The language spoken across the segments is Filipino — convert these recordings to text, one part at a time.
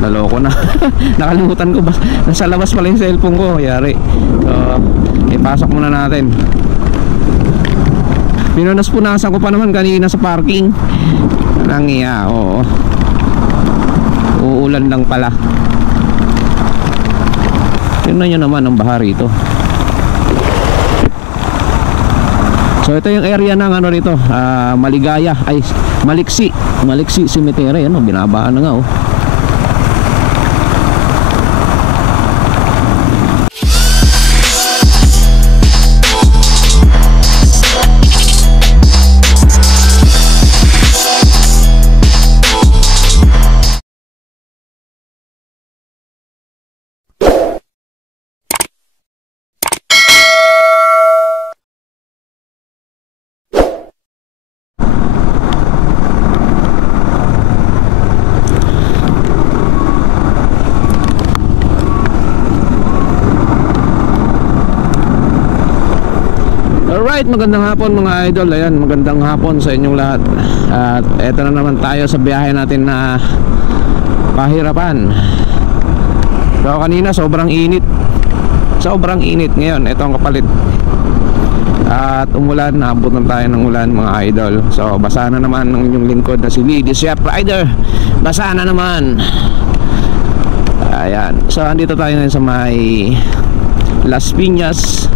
Naloko na. Nakalimutan ko, nasa labas pala yung cellphone ko. Yari. So ipasok muna natin. Pinunas-punasan ko pa naman kanina sa parking. Nangiya, oo. Uulan lang pala. Tingnan nyo naman ang baha rito. So ito yung area ng ano rito, Maligaya, ay Maliksi Cemetery. Ano, binabaan na nga oh. Magandang hapon mga idol. Ayan, magandang hapon sa inyong lahat. At eto na naman tayo sa biyahe natin na pahirapan. So kanina sobrang init. Ngayon ito ang kapalit. At umulan, naabutan tayo ng ulan mga idol. So basa na naman ng inyong lingkod na si Lee, the Chef Rider. Basa na naman. Ayan, so andito tayo ngayon sa may Las Piñas.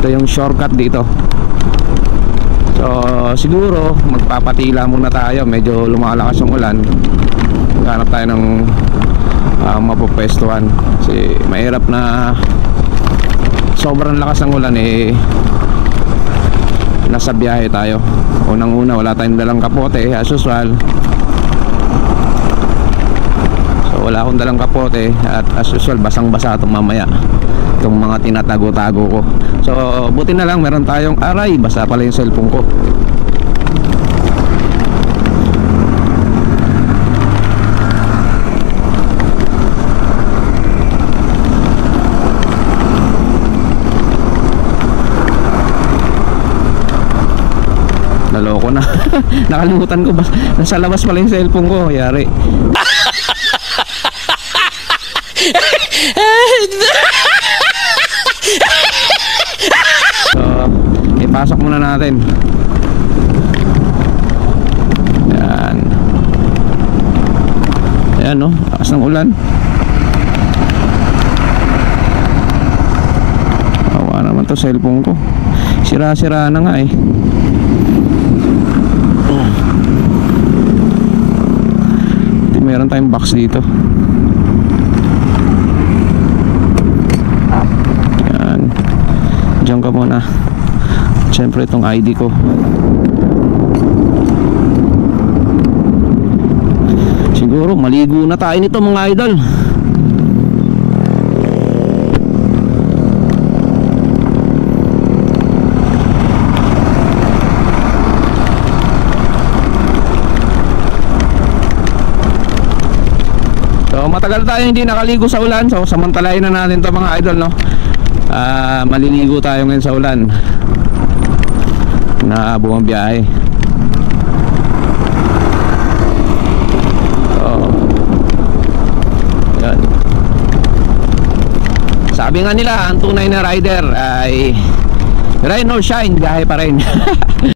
Ito yung shortcut dito. So siguro magpapatila muna tayo. Medyo lumalakas yung ulan. Hanap tayo ng mapupwestuhan. Kasi mahirap na sobrang lakas ng ulan eh. Nasa biyahe tayo. Unang-una wala tayong dalang kapote as usual. So wala akong dalang kapote. At as usual basang-basa itong mamaya, itong mga tinatago-tago ko. So buti na lang meron tayong aray. Basa pala yung cellphone ko. Naloko na. Nakalimutan ko, nasa labas pala yung cellphone ko. Yari. So ipasok muna natin. Ayan. Ayan no, lakas ng ulan. Awa naman to cellphone ko. Sira-sira na nga eh. Meron tayong box dito. Yan. Diyan ka muna. Siyempre itong ID ko. Siguro maligo na tayo nito mga idol. Matagal tayo hindi nakaligo sa ulan. So samantalahin na natin to mga idol no. Maliligo tayo ngayon sa ulan na buong biyahe. Yan. Sabi nga nila ang tunay na rider ay rain or shine, biyahe pa rin.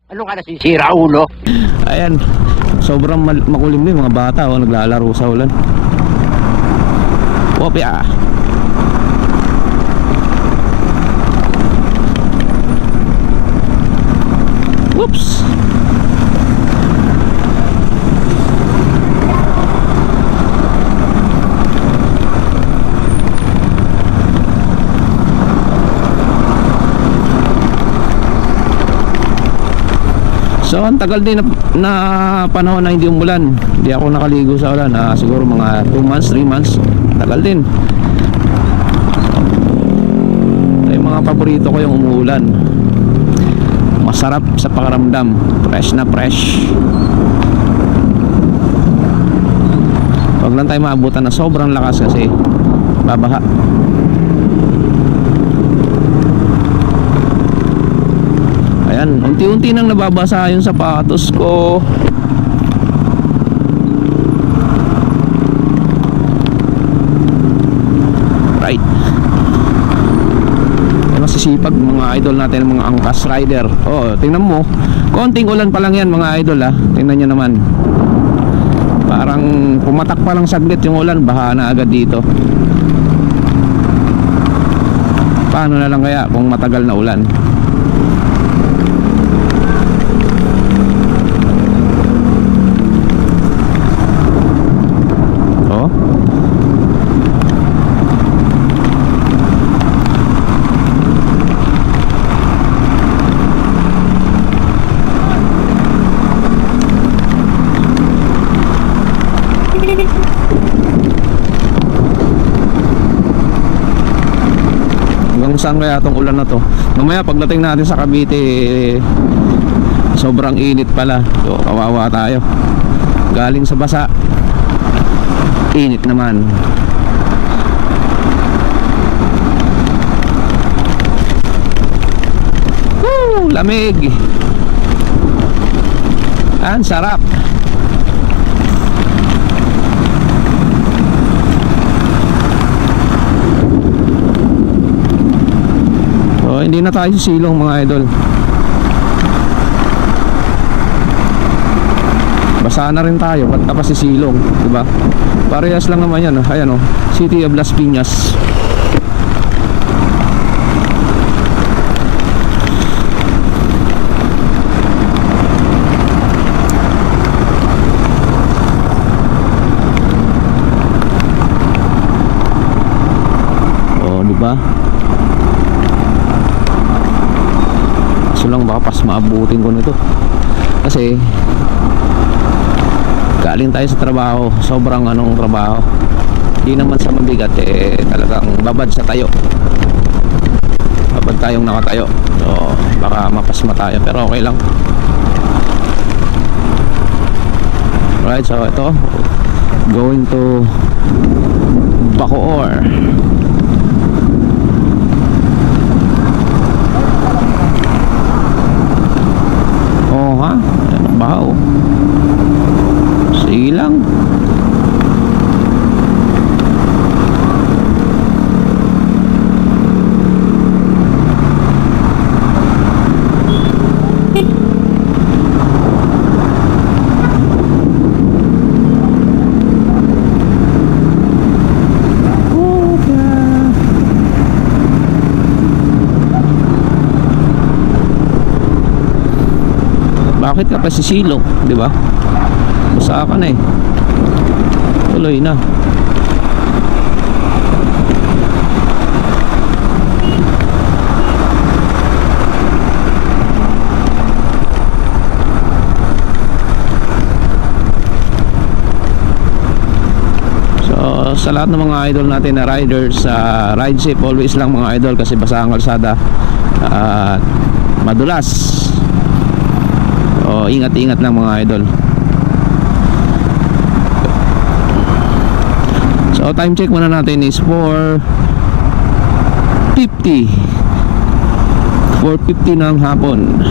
Ano ka nasisira ulo? Ayan, sobrang makulim din mga bata naglalaro sa ulan. Opya. Whoops. So ang tagal din na panahon na hindi umulan. Hindi ako nakaligo sa ulan. Siguro mga 2 months, 3 months. Tagal din. Ay, mga paborito ko yung umuulan. Masarap sa pakiramdam. Fresh na fresh. Huwag lang tayo maabutan na sobrang lakas kasi babaha. Ayan, unti-unti nang nababasa yung sapatos ko. sipag mga idol natin, mga angkas rider. Oh, tingnan mo, konting ulan pa lang yan mga idol ha. Tingnan nyo naman, parang pumatak pa lang saglit yung ulan, baha na agad dito. Paano na lang kaya kung matagal na ulan? Oh, hanggang saan kaya tong ulan na to? Mamaya pagdating natin sa Cavite, sobrang init pala. So kawawa tayo, galing sa basa, init naman. Woo, lamig. Ang sarap. So hindi na tayo sisilong mga idol. Basa na rin tayo, ba't pa sisilong, diba? Parehas lang naman yan. Ayan o, City of Las Piñas. O, diba? Kaso lang baka pas maabutin ko nito, kasi galing tayo sa trabaho, sobrang anong trabaho, di naman sa mabigat eh, talagang babad sa tayo, babad tayong nakatayo. So baka mapasma tayo, pero okay lang. Right, so ito, going to Bacoor. Oh ha, ano ba oh, silang. Bakit ka pa sisilong, di ba? Basa ka na eh. Tuloy na. So sa lahat ng mga idol natin na riders, ride safe always lang mga idol, kasi basa ang kalsada at madulas. O ingat-ingat lang mga idol. So time check muna natin is 4:50 ng hapon.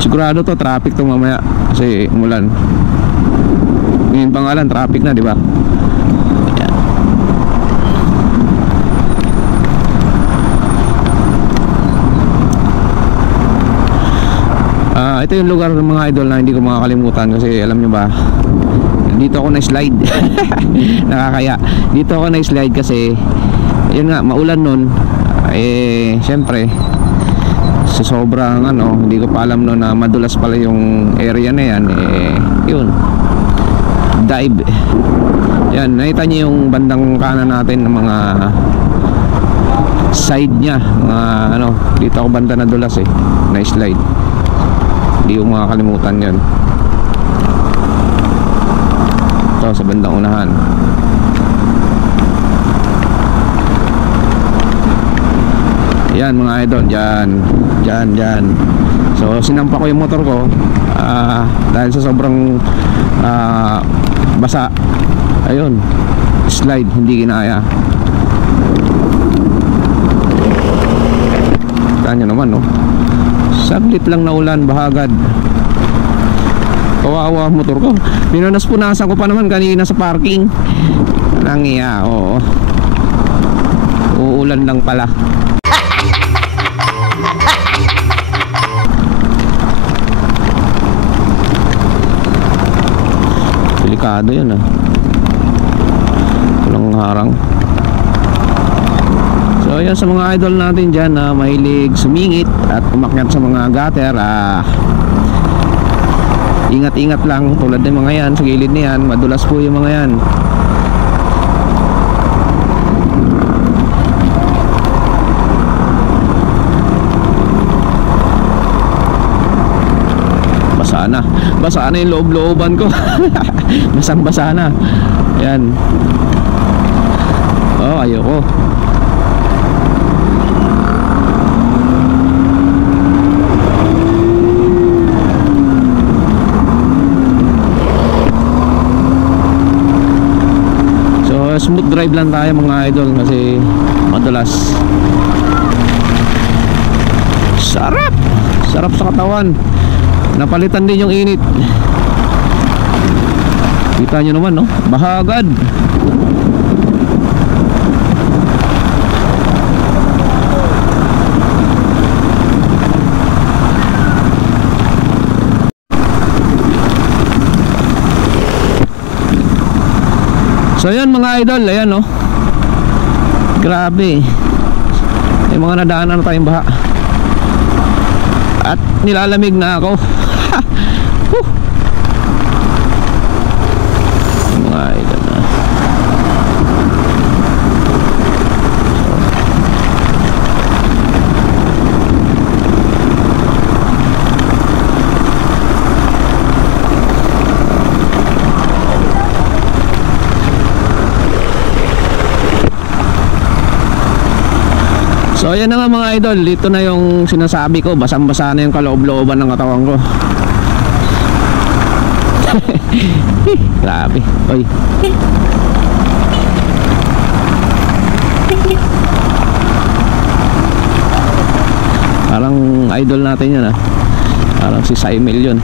Sigurado to traffic to mamaya kasi umulan. Ngayon pa nga lang traffic na, di ba? Ito yung lugar ng mga idol na hindi ko makakalimutan, kasi alam nyo ba, dito ako na-slide. Nakakaya. Dito ako na-slide kasi yun nga, maulan nun. Eh syempre sa sobrang ano, hindi ko pa alam no na madulas pala yung area na yan. Eh yun, dive. Yan, nakita nyo yung bandang kanan natin ng mga side nya, mga ano, dito ako banda na dulas eh, na-slide. Hindi ko makakalimutan yun. Ito sa bandang unahan. Yan mga idol, dyan. So sinampa ko yung motor ko dahil sa sobrang basa. Ayun, slide, hindi ginaya. Kanya naman no, saglit lang na ulan, bahagad. Kawawa motor ko, pinunas-punasan ko pa naman kanina sa parking. Nangiya, oo. umuulan lang pala. Delikado yun ah. Walang harang. So yan sa mga idol natin dyan na mahilig sumingit at umakyat sa mga gutter, ingat-ingat lang tulad ng mga yan sa gilid niyan, madulas po yung mga yan. Basa na yung loob-looban ko. Basang-basa na. Yan. Oh, ayoko. So smooth drive lang tayo mga idol kasi madalas sarap sa katawan. Napalitan din yung init. Kita nyo naman, no? Bahagad. So yan mga idol, ayan, no? Grabe. May mga nadaanan na tayong baha. At nilalamig na ako. Mga idol na. So ayan na nga mga idol, dito na yung sinasabi ko, basang-basa na yung kaloob-looban ng katawan ko. Grabe. Oy. Parang idol natin yun ah. Parang si Saimel yun.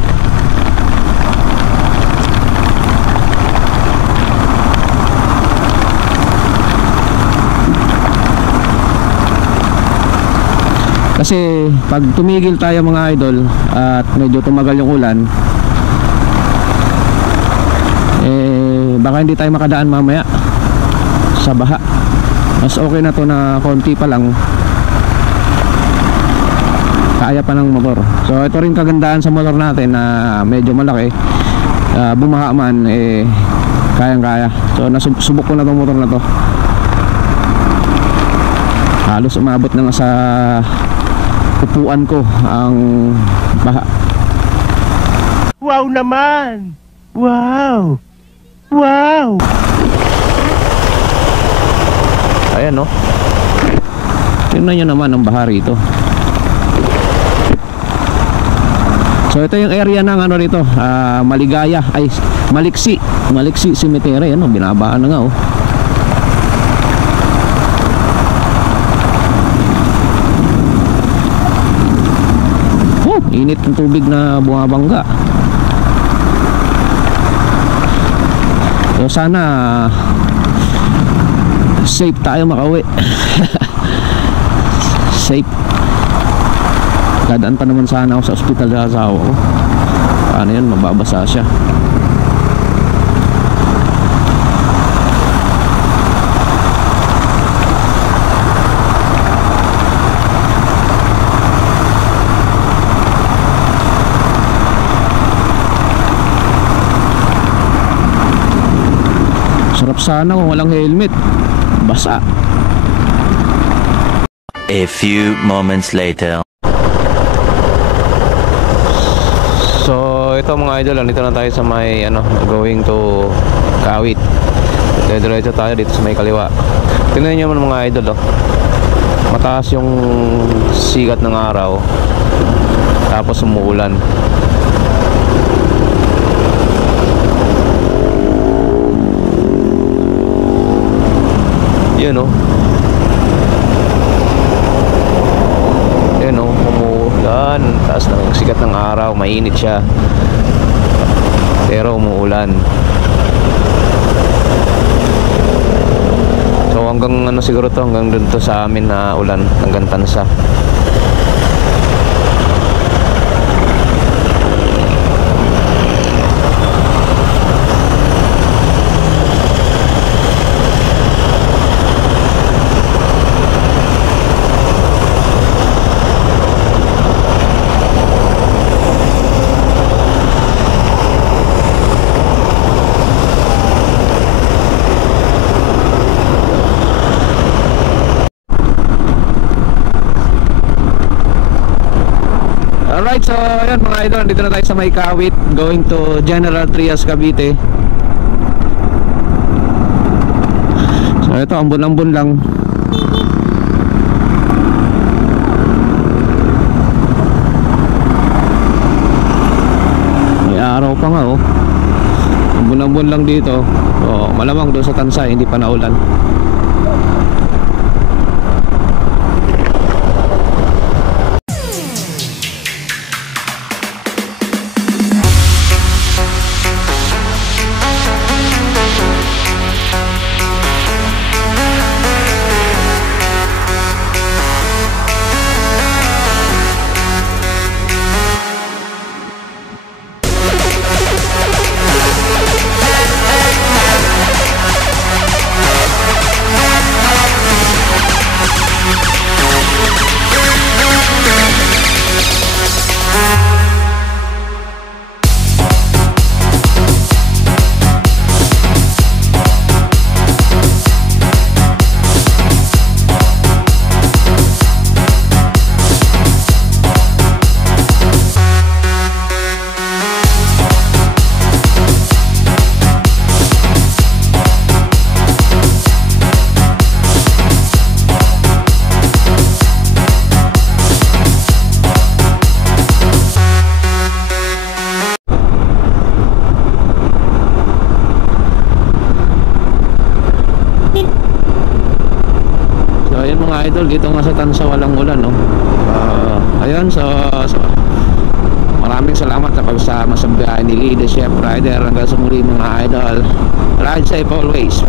Kasi pag tumigil tayo mga idol at medyo tumagal yung ulan, baka hindi tayo makadaan mamaya sa baha. Mas okay na to na konti pa lang, kaya pa ng motor. So ito rin kagandahan sa motor natin na medyo malaki, bumaha man kayang kaya. So nasubok ko na tong motor na to. Halos umabot na nga sa upuan ko ang baha. Wow naman! Wow! Wow! Ayan, no? Tingnan nyo naman ang baha rito. So ito yung area ng ano rito, Maligaya, ay Maliksi Cemetery. Ano, binabaan na nga oh. Init ng tubig na bumabangga. So sana safe tayo makauwi. Safe. Dadaan pa naman sana ako sa ospital sa asawa ko. Paano yun, mababasa siya. Sarap sana kung walang helmet. Basa. A few moments later. So ito mga idol, dito na tayo sa may going to Kawit. Diretso tayo dito sa may kaliwa. Tingnan niyo naman mga idol, oh. Mataas yung sikat ng araw. Tapos umuulan. Yun o. Yun o, umuulan. Taas ng sikat ng araw, mainit siya. Pero umuulan. So hanggang ano siguro to, hanggang dun to sa amin na ulan, hanggang Tansa. Alright, so ayan mga idol, dito na tayo sa May Kawit, going to General Trias, Cavite. So ito, ambon-ambon lang. May araw pa nga oh. Ambon-ambon lang dito. So malamang doon sa Tansa hindi pa naulan. Idol, dito nga sa Tansa walang ulan no? Ayun, so maraming salamat sa pagsama sa biyahe ni Lee, the Chef Rider. Hanggang sa muli mga idol, ride safe always.